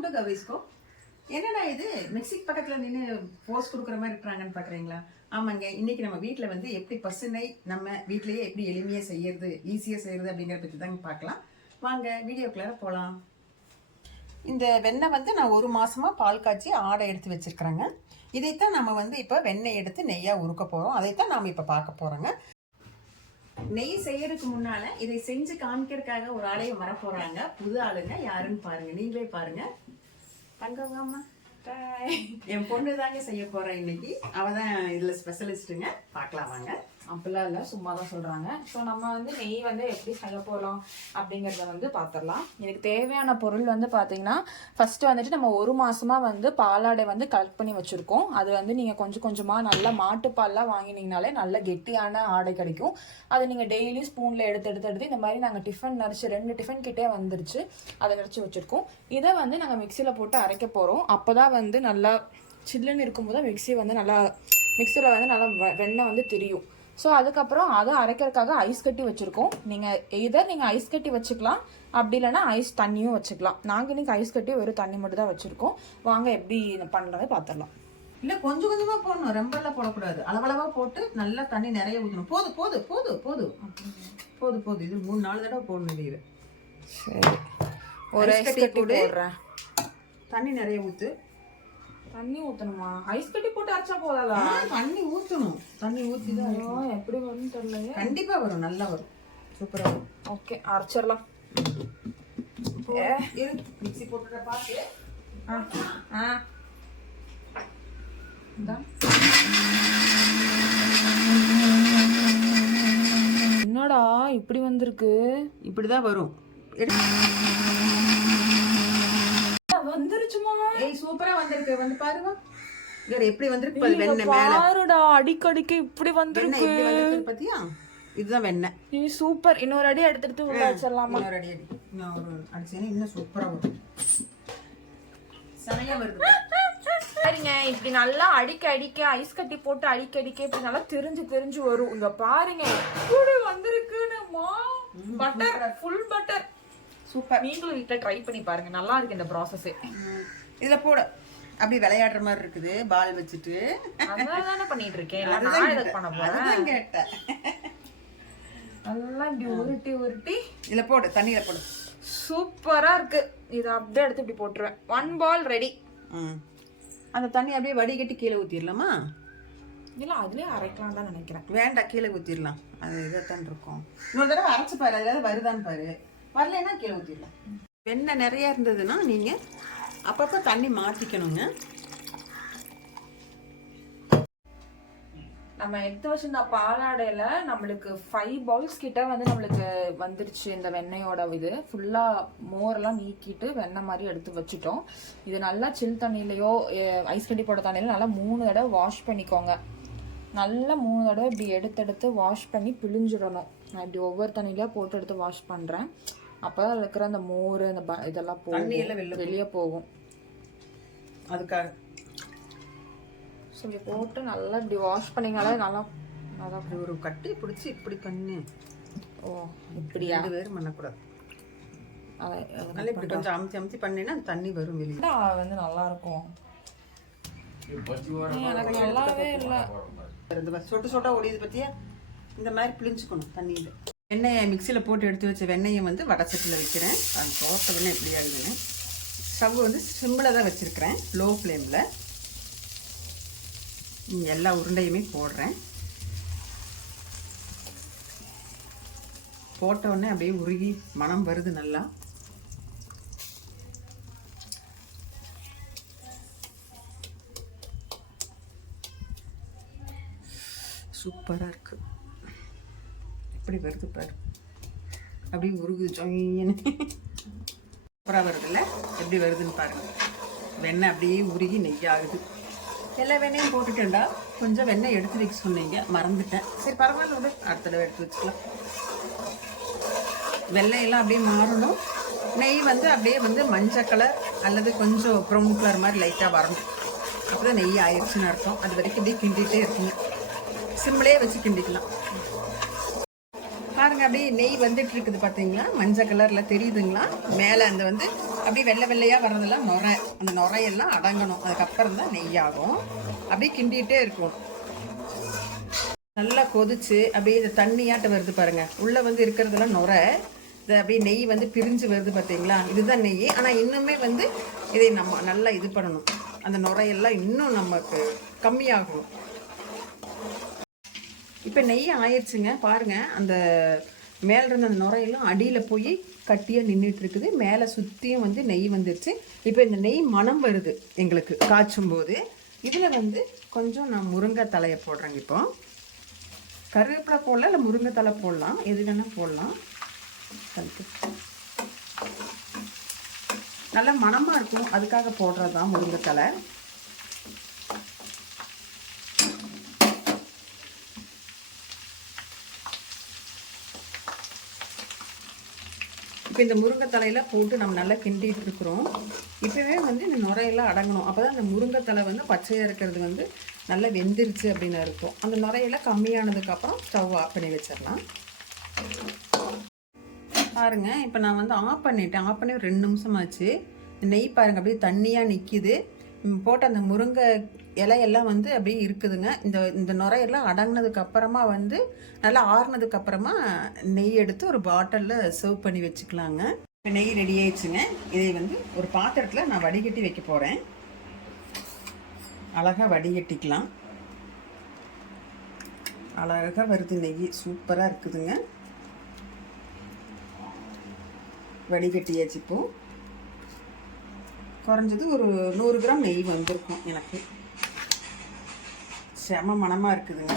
Welcome to கவிஸ்கோ. என்னடா இது மிக்சிக்கு பக்கத்தில் நின்று போஸ் கொடுக்குற மாதிரி இருக்கிறாங்கன்னு பார்க்குறீங்களா? ஆமாங்க, இன்னைக்கு நம்ம வீட்டில் வந்து எப்படி பசுனை நம்ம வீட்டிலேயே எப்படி எளிமையாக செய்யறது, ஈஸியாக செய்யறது அப்படிங்கிறத பற்றி தாங்க பார்க்கலாம். வாங்க வீடியோக்குள்ளார போகலாம். இந்த வெண்ணெய் வந்து நான் 1 மாதமாக பால் காய்ச்சி ஆடை எடுத்து வச்சுருக்குறேங்க. இதைத்தான் நம்ம வந்து இப்போ வெண்ணெய் எடுத்து நெய்யாக உருக்க போகிறோம். அதைத்தான் நாம் இப்போ பார்க்க போகிறோங்க. நெய் செய்யறதுக்கு முன்னால இதை செஞ்சு காமிக்கிறதுக்காக ஒரு ஆளையும் வர போறாங்க. புது ஆளுங்க யாருன்னு பாருங்க, நீங்களே பாருங்க. தங்கம்மா, என் பொண்ணு தாங்க செய்ய போறேன் இன்னைக்கு. அவதான் இதுல ஸ்பெஷலிஸ்ட்டுங்க. பார்க்கலாம் வாங்க. அப்படிலாம் இல்லை, சும்மா தான் சொல்கிறாங்க. ஸோ நம்ம வந்து நெய் வந்து எப்படி செய்ய போகிறோம் அப்படிங்கிறத வந்து பார்த்துடலாம். எனக்கு தேவையான பொருள் வந்து பார்த்தீங்கன்னா, ஃபஸ்ட்டு வந்துட்டு நம்ம 1 மாதமாக வந்து பாலாடை வந்து கலெக்ட் பண்ணி வச்சுருக்கோம். அது வந்து நீங்கள் கொஞ்சம் கொஞ்சமாக நல்லா மாட்டுப்பால்லாம் வாங்கினீங்கனாலே நல்ல கெட்டியான ஆடை கிடைக்கும். அது நீங்கள் டெய்லி ஸ்பூனில் எடுத்து இந்த மாதிரி நாங்கள் டிஃபன் நினச்சி 2 டிஃபன் கிட்டே வந்துருச்சு, அதை நினச்சி வச்சுருக்கோம். இதை வந்து நாங்கள் மிக்சியில் போட்டு அரைக்க போகிறோம். அப்போ தான் வந்து நல்லா சில்லுன்னு இருக்கும்போது மிக்சியை வந்து நல்லா மிக்சியில் வந்து நல்லா வெண்ணெய் வந்து தெரியும். ஸோ அதுக்கப்புறம் அதை அரைக்கிறதுக்காக ஐஸ் கட்டி வச்சுருக்கோம். நீங்கள் ஐஸ் கட்டி வச்சுக்கலாம், அப்படி இல்லைன்னா ஐஸ் தண்ணியும் வச்சுக்கலாம். நாங்கள் இன்றைக்கி ஐஸ் கட்டி வெறும் தண்ணி மட்டும் தான் வச்சுருக்கோம். வாங்க எப்படி பண்ணுறதை பார்த்துடலாம். இல்லை, கொஞ்சம் கொஞ்சமாக போடணும், ரொம்பலாம் போடக்கூடாது. அளவளவாக போட்டு நல்லா தண்ணி நிறைய ஊற்றணும். போதும் போதும் போதும் போதும் போதும் போதும் இது 3-4 தடவை போடணும். இது சரி, ஒரு ஐஸ் கட்டி போடுறேன். தண்ணி நிறைய ஊற்று. தண்ணி ஊற்றணுமா? ஐஸ் கட்டி போட்டு அரைச்சா போதாதா? தண்ணி ஊற்றணும். தண்ணி ஊற்றி தான் எப்படி வரும்னு தெரியல. கண்டிப்பாக வரும், நல்லா வரும், சூப்பராக வரும். ஓகே, அரைச்சிடலாம். மிக்ஸி போட்டுட பார்த்து. என்னடா இப்படி வந்திருக்கு? இப்படிதான் வரும். வந்துருச்சுமா? ஏய், சூப்பரா வந்திருக்கு. வந்து பாருங்க, வேற எப்படி வந்திருக்கு பாரு. வெண்ணெய் மேல பாருடா, அடிக்கடிக்கு இப்படி வந்திருக்கு. இப்படி வந்திருக்கு பாத்தியா? இதுதான் வெண்ணெய். நீ சூப்பர். இன்னொரு அடி எடுத்து உள்ள வச்சிரலாமா? இன்னொரு அடி அடி. இன்னொரு அடிச்சேனா இன்னும் சூப்பரா வரும். சரியா வருது. சரிங்க, இப்படி நல்லா அடிக்க ஐஸ் கட்டி போட்டு அடிக்க இப்படி நல்லா தெரிஞ்சு வரும். இங்க பாருங்க இப்படி வந்திருக்குன்னு. Butter, full butter. சூப்பர். நீங்களும் வீட்டுல ட்ரை பண்ணி பாருங்க, நல்லா இருக்கு இந்த ப்ராசஸ். இதுல போட அப்படி விளையாடுற மாதிரி இருக்குது, பால் வச்சுட்டு. அதான் பண்ணிட்டு இருக்கேன். நான் இத பண்ண போறேன். கேட்டேன். நல்லா இப்படி உருட்டி இதுல போடு, தண்ணியில போடு. சூப்பரா இருக்கு. இத அப்படியே எடுத்து இப்படி போட்டுருவேன். 1 பால் ரெடி. அந்த தண்ணி அப்படியே வடிகட்டி கீழே ஊத்திடலாமா? இல்ல, அதுலயே அரைக்கலாம் தான் நினைக்கிறேன். வேண்டாம், கீழே ஊத்திடலாம். அது இதைத்தான் இருக்கும். இன்னொரு தடவை அரைச்சு பாரு, அதாவது வருதான்னு பாரு. வரலைன்னா கீழே ஊற்றிடலாம். வெண்ணெய் நிறையா இருந்ததுன்னா நீங்கள் அப்பப்போ தண்ணி மாற்றிக்கணுங்க. நம்ம எடுத்து வச்சிருந்த பாலாடையில நம்மளுக்கு 5 பவுல்ஸ் கிட்ட வந்து நம்மளுக்கு வந்துருச்சு. இந்த வெண்ணெயோட இது ஃபுல்லாக மோரெல்லாம் நீக்கிட்டு வெண்ணெய் மாதிரி எடுத்து வச்சுட்டோம். இது நல்லா சில் தண்ணியிலையோ ஐஸ் கட்டி போட்ட தண்ணியில நல்லா 3 தடவை வாஷ் பண்ணிக்கோங்க. நல்லா 3 தடவை இப்படி எடுத்து வாஷ் பண்ணி பிழிஞ்சிடணும். நான் இப்படி ஒவ்வொரு தண்ணியிலையா போட்டு எடுத்து வாஷ் பண்ணுறேன். அப்போ தான் இருக்கிற அந்த மோர் அந்த இதெல்லாம் வெளியே போகும். அதுக்காக ஸோ இப்படி போட்டு நல்லா இப்படி வாஷ் பண்ணிங்கனாலே நல்லா அதான் அப்படி ஒரு கட்டி பிடிச்சி இப்படி பண்ணி. ஓ, இப்படியா? 2 பேரும் பண்ணக்கூடாது. இப்படி கொஞ்சம் அமுத்தி பண்ணினா தண்ணி வரும் வெளியே. வந்து நல்லா இருக்கும். எனக்கு நல்லாவே இல்லை. சொட்டு சொட்டா ஓடியது பற்றியா? இந்த மாதிரி பிழிஞ்சுக்கணும் தண்ணியில். வெண்ணெயை மிக்சியில் போட்டு எடுத்து வச்ச வெண்ணெயை வந்து வடச்சட்டில் வைக்கிறேன். அது போட்ட வெண்ணெய் எப்படி ஆகுதுன்னு. ஸ்டவ் வந்து சிம்மில் தான் வச்சுருக்கிறேன், லோ ஃப்ளேமில். எல்லா உருண்டையுமே போடுறேன். போட்ட உடனே அப்படியே உருகி மனம் வருது நல்லா. சூப்பராக இருக்கு. எப்படி வருது பாரு, அப்படியே உருகுது ஜொயின்னு. சூப்பராக வருதுல்ல? எப்படி வருதுன்னு பாருங்க. வெண்ணெய் அப்படியே உருகி நெய்யாகுது. எல்லா வெண்ணையும் போட்டுட்டேன்டா. கொஞ்சம் வெண்ணெய் எடுத்து வைக்க சொன்னீங்க, மறந்துட்டேன். சரி பரவாயில்ல, விடு, அடுத்த தடவை எடுத்து வச்சுக்கலாம். வெள்ளையெல்லாம் அப்படியே மாறணும். நெய் வந்து அப்படியே வந்து மஞ்சள் கலர் அல்லது கொஞ்சம் ப்ரௌன் கலர் மாதிரி லைட்டாக வரணும். அப்போ தான் நெய் ஆயிடுச்சுன்னு அர்த்தம். அது வரைக்கும் இப்படியே கிண்டிகிட்டே இருக்குங்க. சிம்மிலே வச்சு கிண்டிக்கலாம். பாருங்க அப்படியே நெய் வந்துட்டு இருக்குது பார்த்தீங்களா, மஞ்சள் கலர்ல தெரியுதுங்களா. மேலே அந்த வந்து அப்படியே வெள்ளை வெள்ளையா வர்றதெல்லாம் நுரை, அந்த நுரையெல்லாம் அடங்கணும். அதுக்கப்புறம் தான் நெய் ஆகும். அப்படியே கிண்டிகிட்டே இருக்கும். நல்லா கொதிச்சு அப்படியே இது தண்ணியாட்ட வருது பாருங்க. உள்ள வந்து இருக்கிறதெல்லாம் நுரை, இது அப்படியே நெய் வந்து பிரிஞ்சு வருது பார்த்தீங்களா. இதுதான் நெய். ஆனால் இன்னுமே வந்து இதை நம்ம நல்லா இது பண்ணணும். அந்த நுரையெல்லாம் இன்னும் நமக்கு கம்மியாகணும். இப்போ நெய் ஆயிடுச்சுங்க. பாருங்க, அந்த மேலே இருந்த அந்த நுரையெல்லாம் அடியில் போய் கட்டியாக நின்றுட்டு இருக்குது. மேலே சுற்றியும் வந்து நெய் வந்துருச்சு. இப்போ இந்த நெய் மனம் வருது எங்களுக்கு காய்ச்சும் போது. இதில் வந்து கொஞ்சம் நான் முருங்கை தலையை போடுறேங்க. இப்போ கருவேப்பிலை போடலாம், இல்லை முருங்கை தலை போடலாம், எது வேணால் போடலாம். நல்லா மணமாக இருக்கும், அதுக்காக போடுறது தான் முருங்கை தலை. இப்போ இந்த முருங்கைத்தலையில் போட்டு நம்ம நல்லா கிண்டிகிட்டு இருக்கிறோம். இப்போவே வந்து இந்த நுரையெல்லாம் அடங்கணும். அப்போ தான் அந்த முருங்கைத்தலை வந்து பச்சையாக இருக்கிறது வந்து நல்லா வெந்துருச்சு அப்படின்னு இருக்கும். அந்த நுரையெல்லாம் கம்மியானதுக்கப்புறம் ஸ்டவ் ஆஃப் பண்ணி வச்சிடலாம். பாருங்க, இப்போ நான் வந்து ஆஃப் பண்ணிட்டேன். ஆஃப் பண்ணி 2 நிமிஷம் ஆச்சு. நெய் பாருங்கள் அப்படியே தண்ணியாக நிற்கிது. போட்ட அந்த முருங்கை இலையெல்லாம் வந்து அப்படியே இருக்குதுங்க. இந்த நுரையெல்லாம் அடங்கினதுக்கு அப்புறமா வந்து நல்லா ஆறுனதுக்கு அப்புறமா நெய் எடுத்து ஒரு பாட்டிலில் சர்வ் பண்ணி வச்சுக்கலாங்க. இப்போ நெய் ரெடி ஆயிடுச்சுங்க. இதை வந்து ஒரு பாத்திரத்தில் நான் வடிகட்டி வைக்க போகிறேன். அழகாக வடிகட்டிக்கலாம். அழகாக வருது நெய், சூப்பராக இருக்குதுங்க. வடிகட்டியாச்சு. இப்போ குறைஞ்சது ஒரு 100 கிராம் நெய் வந்திருக்கும் எனக்கு. செம மணமாக இருக்குதுங்க.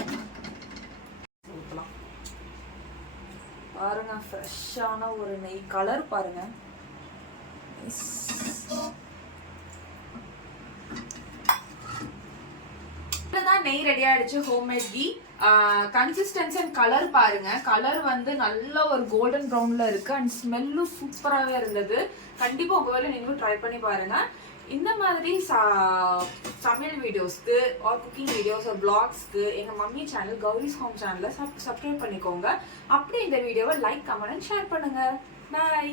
பாருங்க, ஃப்ரெஷ்ஷான ஒரு நெய். கலர் பாருங்க. நெய் ரெடி ஆயிடுச்சு. Homemade ghee. Consistency and colour பாருங்க. கலர் வந்து நல்ல ஒரு கோல்டன் ப்ரௌன்ல இருக்கு அண்ட் ஸ்மெல்லும் சூப்பராகவே இருந்தது. கண்டிப்பா உங்க வேலை நீங்களும் ட்ரை பண்ணி பாருங்க. இந்த மாதிரி சமையல் வீடியோஸ்க்கு ஆர் குக்கிங் வீடியோஸ் ஆர் பிளாக்ஸ்க்கு எங்க மம்மி சேனல் கௌரிஸ் ஹோம் சேனலை சப்ஸ்கிரைப் பண்ணிக்கோங்க. அப்படியே இந்த வீடியோவை லைக், கமெண்ட் அண்ட் ஷேர் பண்ணுங்க. பாய்.